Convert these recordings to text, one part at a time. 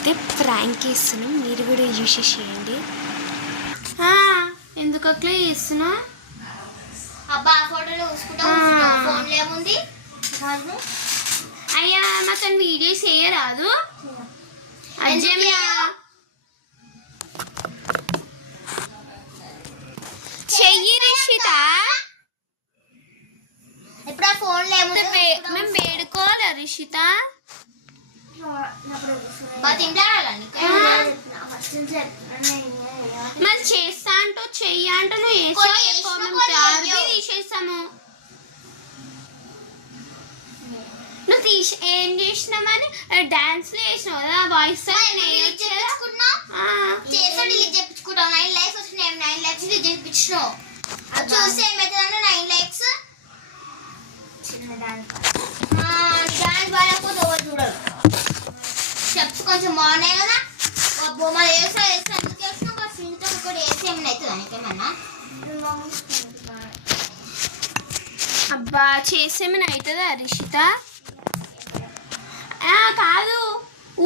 అయితే ప్రాంక్ చేస్తున్నాం, మీరు కూడా చూసేసేయండి. ఎందుకు అట్లా చేస్తున్నా? అబ్బా ఫోటోలో చూసుకుంటా ఫోన్లో ఏముంది? అయ్యా మాకు వీడియో చేయరాదు. చెయ్యి రిషిత. ఇప్పుడు ఆ ఫోన్లో ఏముంది? మేము వేడుకోవాలా రిషిత? మరి చేస్తా అంటూ చెయ్యి అంటూ నువ్వు తీసేస్తాము. నువ్వు ఏం చేసినామని డాన్స్ లో చేసినావు కదా, వాయిస్ చెప్పించుకుంటావు. 9 లైక్స్ వచ్చినాయి, 9 లైక్స్ చెప్పించినావు. చూస్తే ఏమవుతుందంటే 9 లైక్స్ డాన్స్ బాగాలేకపోతే ఎవరు చూడరు. స్టెప్స్ కొంచెం బాగున్నాయి కదా. బొమ్మ వేస్తా ఎందుకు వేసినా ఒక ఫ్రెండ్తో కూడా వేస్తే ఏమైనా అవుతుందా నీకేమన్నా? అబ్బా చేసేమని అవుతుందా రిషిత? కాదు,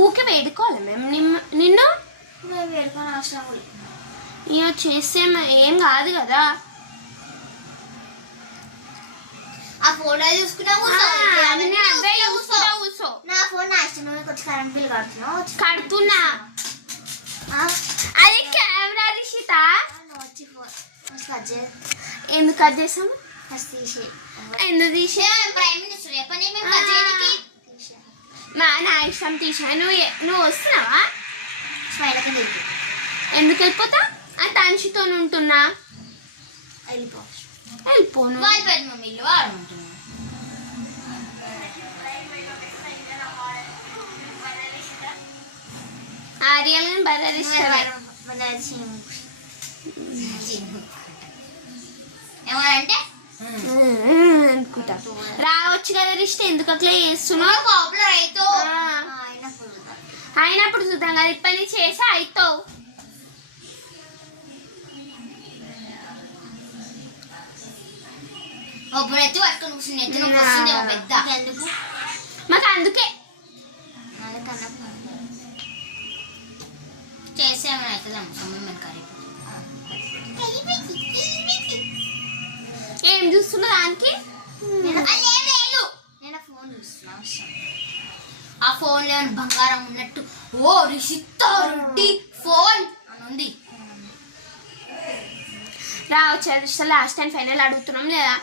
ఊకే వేడుకోవాలి మేము నిన్ను. వేడుకొని అవసరం ఇక చేస్తే ఏం కాదు కదా. ఆ ఫోటో చూసుకున్నా కూర్చో. నా ఫోన్ నా ఇష్టం. కొంచెం కరెంట్ బిల్ కడుతున్నా. అది కెమెరా రిషిత. ఎందుకు కట్ చేసాము? ఎందుకు తీసే? ప్రైమ్ మినిస్టర్ నా ఇష్టం తీసా. నువ్వు వస్తున్నావా? ఎందుకు వెళ్ళిపోతా? అంత అంశతో ఉంటున్నా. వెళ్ళిపోను. ఆర్యల్ ఏమంటే అనుకుంటా. రావచ్చు కదా రిష్ట, ఎందుకు అట్లా చేస్తున్నావు? పాపులర్ అవుతావు. అయినప్పుడు చూద్దాం కదా, ఇప్పటి నుంచి చేసి అవుతావు. ఎత్తి పట్టుకొని కూర్చుని ఎత్తి వస్తుంది పెద్ద. ఎందుకు మాకు అందుకే చేస్తే ఏమైనా అవుతుందమ్మా. ఏం చూస్తున్నా దానికి? నేను ఫోన్ చూస్తున్నా. ఆ ఫోన్ లో బంగారం ఉన్నట్టు ఓ రిషిత రెడ్డి ఫోన్ అని ఉంది. రావచ్చు లాస్ట్ టైం ఫైనల్ అడుగుతున్నాం లేదా?